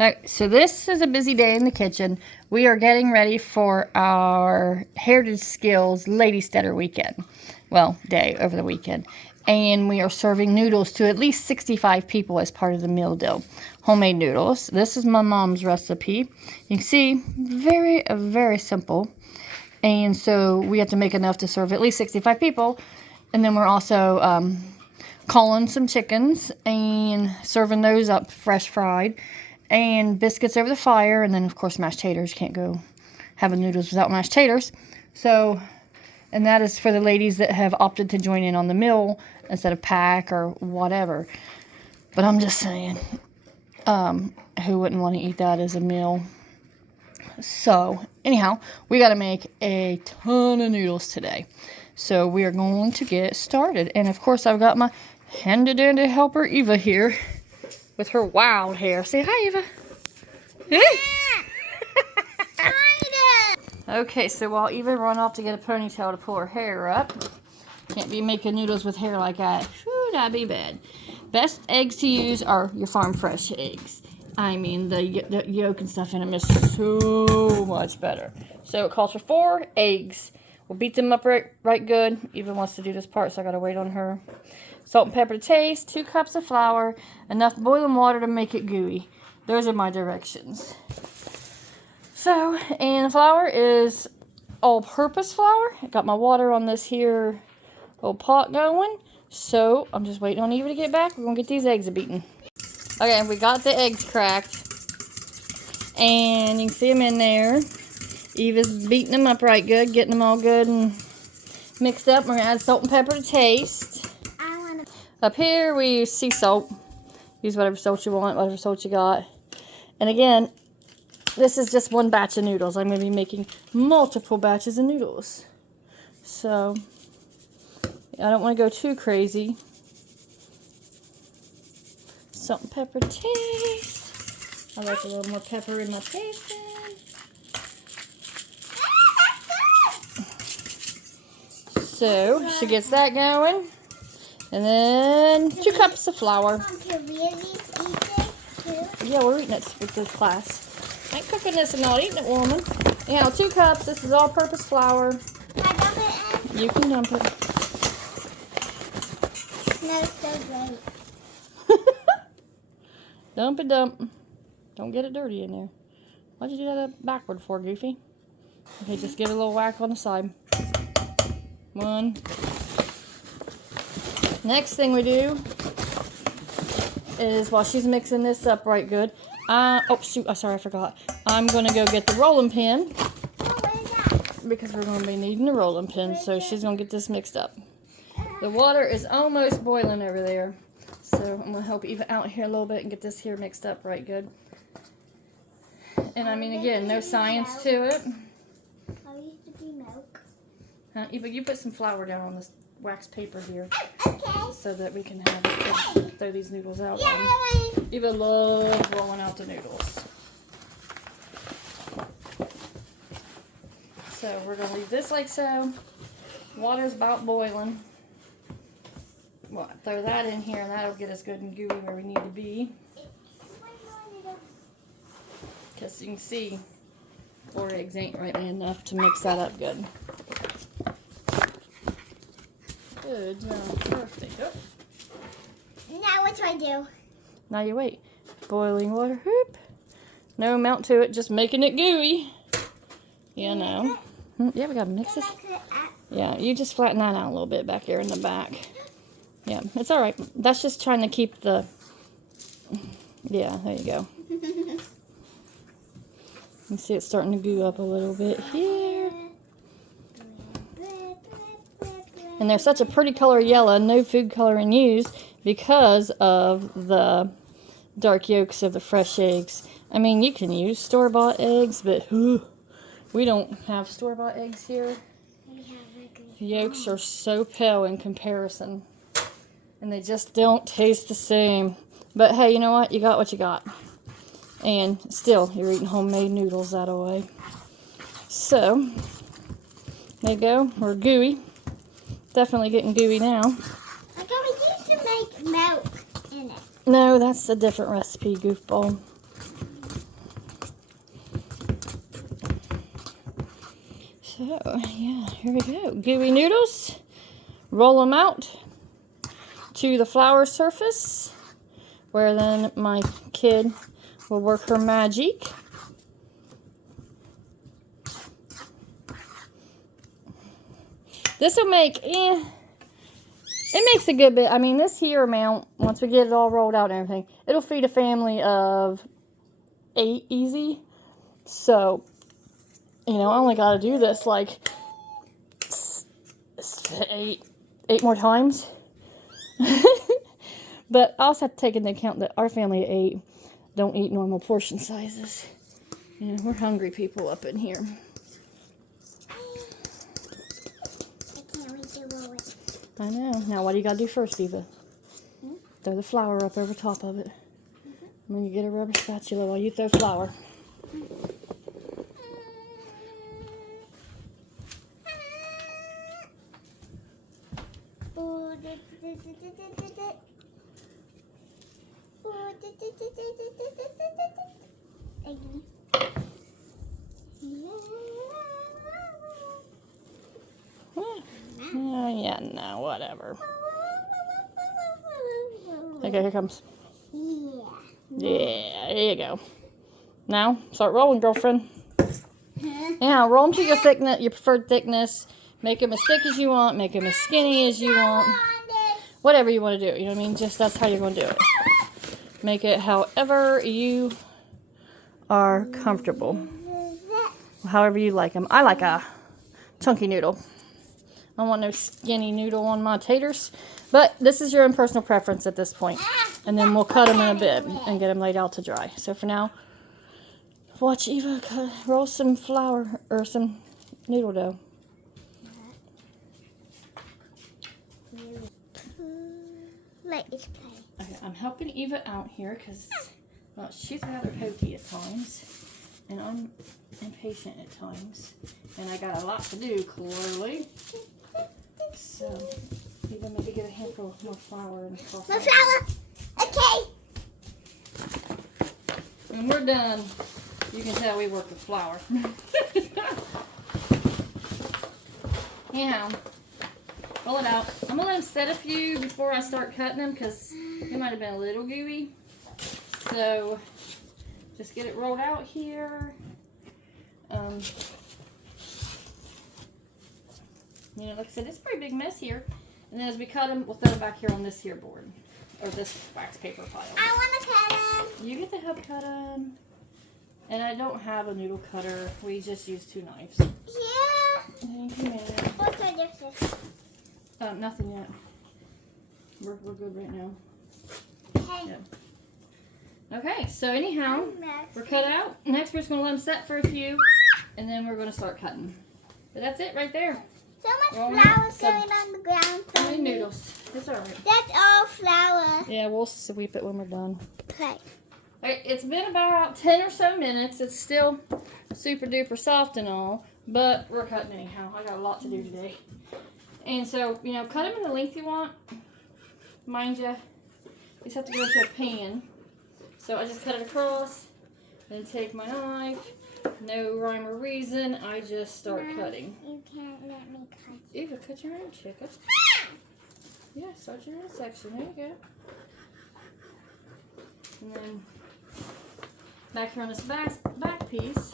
Alright, so this is a busy day in the kitchen. We are getting ready for our Heritage Skills Ladies Dinner weekend. Well, day over the weekend. And we are serving noodles to at least 65 people as part of the meal deal. Homemade noodles. This is my mom's recipe. You can see, very simple. And so we have to make enough to serve at least 65 people. And then we're also calling some chickens and serving those up fresh fried. And biscuits over the fire, and then of course mashed taters. Can't go having noodles without mashed taters. So, and that is for the ladies that have opted to join in on the meal instead of pack or whatever. But I'm just saying, who wouldn't want to eat that as a meal? So, anyhow, we got to make a ton of noodles today. So we are going to get started. And of course, I've got my handy-dandy helper Eva here with her wild hair. Say hi, Eva. Okay, so while Eva run off to get a ponytail to pull her hair up, can't be making noodles with hair like that. Whew, that'd be bad. Best eggs to use are your farm fresh eggs. I mean, the yolk and stuff in them is so much better. So it calls for 4 eggs. We'll beat them up right good. Eva wants to do this part, so I gotta wait on her. Salt and pepper to taste, 2 cups of flour, enough boiling water to make it gooey. Those are my directions. So, and the flour is all-purpose flour. I got my water on this here little pot going. So, I'm just waiting on Eva to get back. We're going to get these eggs beaten. Okay, we got the eggs cracked. And you can see them in there. Eva's beating them up right good, getting them all good and mixed up. We're going to add salt and pepper to taste. Up here, we use sea salt. Use whatever salt you want, whatever salt you got. And again, this is just one batch of noodles. I'm going to be making multiple batches of noodles. So, I don't want to go too crazy. Salt and pepper taste. I like a little more pepper in my tasting. So, she gets that going. And then 2 cups of flour. Can we at least eat this too? Yeah, we're eating it with this class. I ain't cooking this and not eating it, woman. Anyhow, 2 cups. This is all-purpose flour. Can I dump it in? You can dump it. Smells so great. Dump it, dump. Don't get it dirty in there. Why'd you do that backward for, Goofy? Okay, just give it a little whack on the side. 1. Next thing we do is, while she's mixing this up right good, oh shoot, sorry, I forgot. I'm going to go get the rolling pin, because we're going to be needing a rolling pin, so she's going to get this mixed up. The water is almost boiling over there, so I'm going to help Eva out here a little bit and get this here mixed up right good. And I mean, again, no science to it. How used to be milk? Eva, you put some flour down on this wax paper here. Okay. So that we can have it, throw these noodles out. Yay! Eva loves rolling out the noodles. So we're going to leave this like so. Water's about boiling. Well, throw that in here and that'll get us good and gooey where we need to be. Because you can see 4 eggs ain't rightly enough to mix that up good. Good job. Perfect. Oh. Now what do I do? Now you wait. Boiling water. Whoop. No amount to it. Just making it gooey. Yeah, no. Yeah, we gotta mix it. Yeah, you just flatten that out a little bit back here in the back. Yeah, it's alright. That's just trying to keep the... Yeah, there you go. You can see it's starting to goo up a little bit here. And they're such a pretty color yellow, no food coloring used because of the dark yolks of the fresh eggs. I mean, you can use store-bought eggs, but we don't have store-bought eggs here. The yolks are so pale in comparison. And they just don't taste the same. But hey, you know what? You got what you got. And still, you're eating homemade noodles that way. So, there you go. We're gooey. Definitely getting gooey now. I thought we used to make milk in it. No, that's a different recipe, goofball. So, yeah, here we go. Gooey noodles. Roll them out to the flour surface, where then my kid will work her magic. This will make, it makes a good bit. I mean, this here amount, once we get it all rolled out and everything, it'll feed a family of 8 easy. So, you know, I only got to do this like 8 more times. But I also have to take into account that our family of 8 don't eat normal portion sizes. You know, we're hungry people up in here. I know. Now, what do you got to do first, Eva? Throw the flour up over top of it. And then you get a rubber spatula while you throw flour. Oh, yeah, no, whatever. Okay, here comes. Yeah, there you go. Now, start rolling, girlfriend. Yeah, roll them to your thickness, your preferred thickness. Make them as thick as you want. Make them as skinny as you want. Whatever you want to do. You know what I mean? Just that's how you're going to do it. Make it however you are comfortable. However you like them. I like a chunky noodle. I don't want no skinny noodle on my taters. But this is your own personal preference at this point. And then we'll cut them in a bit and get them laid out to dry. So for now, watch Eva roll some flour or some noodle dough. Okay, I'm helping Eva out here because, well, she's rather hokey at times. And I'm impatient at times. And I got a lot to do, clearly. So, Eva, maybe get a handful more flour and coffee. More flour! Okay! When we're done, you can tell we work with flour. Anyhow, roll it out. I'm going to let them set a few before I start cutting them because they might have been a little gooey. So, just get it rolled out here. You know, like I said, it's a pretty big mess here. And then as we cut them, we'll throw them back here on this here board. Or this wax paper pile. I want to cut them. You get to help cut them. And I don't have a noodle cutter. We just use 2 knives. Yeah. Thank you, man. What's our difference? Nothing yet. We're good right now. Okay. Yeah. Okay, so anyhow, we're cut out. Next, we're just going to let them set for a few. And then we're going to start cutting. But that's it right there. So much flour going on the ground. How many noodles? It's alright. That's all flour. Yeah, we'll sweep it when we're done. Okay. Alright, it's been about 10 or so minutes. It's still super duper soft and all, but we're cutting anyhow. I got a lot to do today. And so, you know, cut them in the length you want. Mind you, just have to go into a pan. So I just cut it across, then take my knife. No rhyme or reason, I just start cutting. You can't let me cut. Eva, cut your own chicken. Yeah, start your own section. There you go. And then back here on this back piece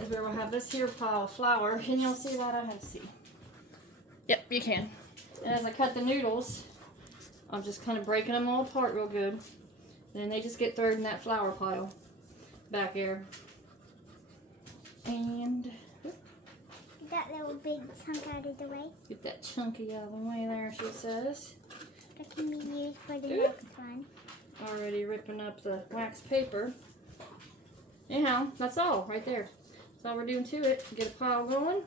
is where we'll have this here pile of flour. Can y'all see that? I have to see. Yep, you can. And as I cut the noodles, I'm just kind of breaking them all apart real good. And then they just get thrown in that flour pile back there. And Get that little big chunk out of the way. get that chunky out of the way there, she says. That can be used for the next one. Already ripping up the wax paper. Anyhow, that's all right there. That's all we're doing to it. Get a pile going.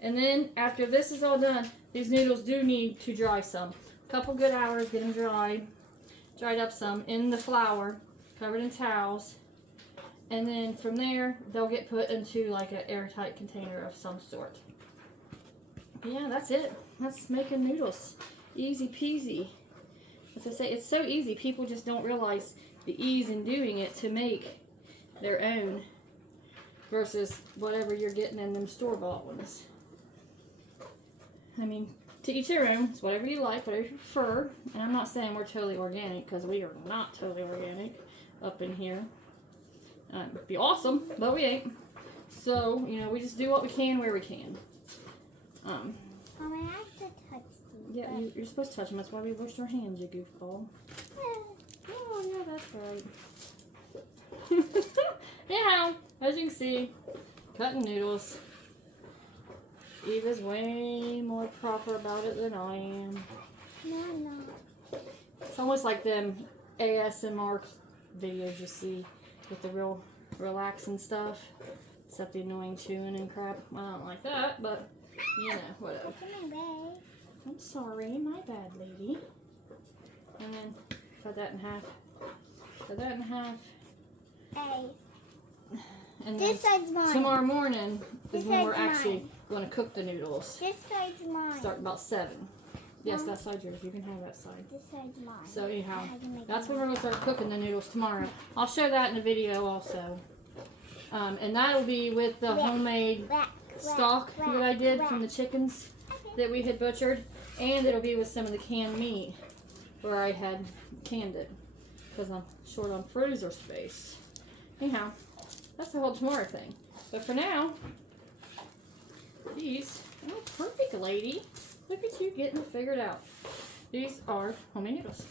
And then after this is all done, these noodles do need to dry some. A couple good hours, get them dried up some in the flour, covered in towels. And then from there, they'll get put into like an airtight container of some sort. But yeah, that's it. That's making noodles. Easy peasy. As I say, it's so easy. People just don't realize the ease in doing it to make their own versus whatever you're getting in them store-bought ones. I mean, to each their own. It's whatever you like, whatever you prefer. And I'm not saying we're totally organic, because we are not totally organic up in here. It'd be awesome, but we ain't. So, you know, we just do what we can where we can. Mom, I have to touch these. Yeah, you're supposed to touch them. That's why we washed our hands, you goofball. Oh, yeah, that's right. Anyhow, as you can see, cutting noodles. Eva's way more proper about it than I am. No, I'm not. It's almost like them ASMR videos you see with the real relaxing stuff. Except the annoying chewing and crap. I don't like that, but, you know, whatever. What's in my bag? I'm sorry, my bad, lady. And then cut that in half. Cut that in half. Hey. And This side's mine. tomorrow morning is This when we're side's actually mine. going to cook the noodles. This side's mine. Start about 7. Yes, Mom. that side's yours. You can have that side. This side's mine. So anyhow, I had to make that's it when we're going to start cooking the noodles tomorrow. I'll show that in the video also. And that'll be with the homemade stock that I did from the chickens that we had butchered. And it'll be with some of the canned meat where I had canned it. Because I'm short on freezer space. Anyhow, that's the whole tomorrow thing. But for now, these, oh, perfect, lady. Look at you getting it figured out. These are homemade noodles.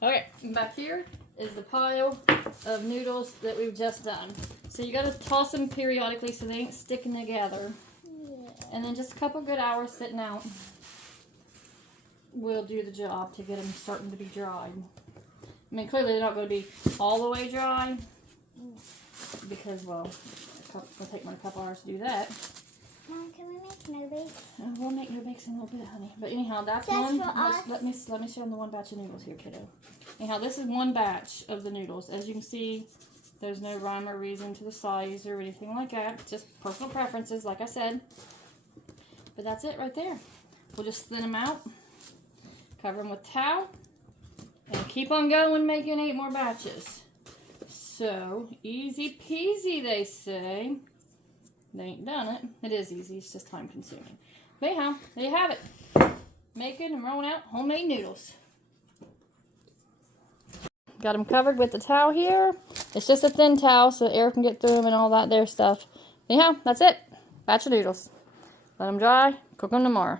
Okay, back here is the pile of noodles that we've just done. So you gotta toss them periodically so they ain't sticking together. Yeah. And then just a couple good hours sitting out will do the job to get them starting to be dried. I mean, clearly they're not going to be all the way dry because, well, it'll take me a couple hours to do that. Mom, can we make noodles? We'll make no bakes in a little bit, honey. But anyhow, that's Just one. for us? Let me show them the one batch of noodles here, kiddo. Anyhow, this is one batch of the noodles. As you can see, there's no rhyme or reason to the size or anything like that. Just personal preferences, like I said. But that's it right there. We'll just thin them out, cover them with towel, and keep on going making 8 more batches. So, easy peasy, they say. They ain't done it. It is easy. It's just time consuming. But anyhow, there you have it. Making and rolling out homemade noodles. Got them covered with the towel here. It's just a thin towel so air can get through them and all that there stuff. Anyhow, that's it. Batch of noodles. Let them dry. Cook them tomorrow.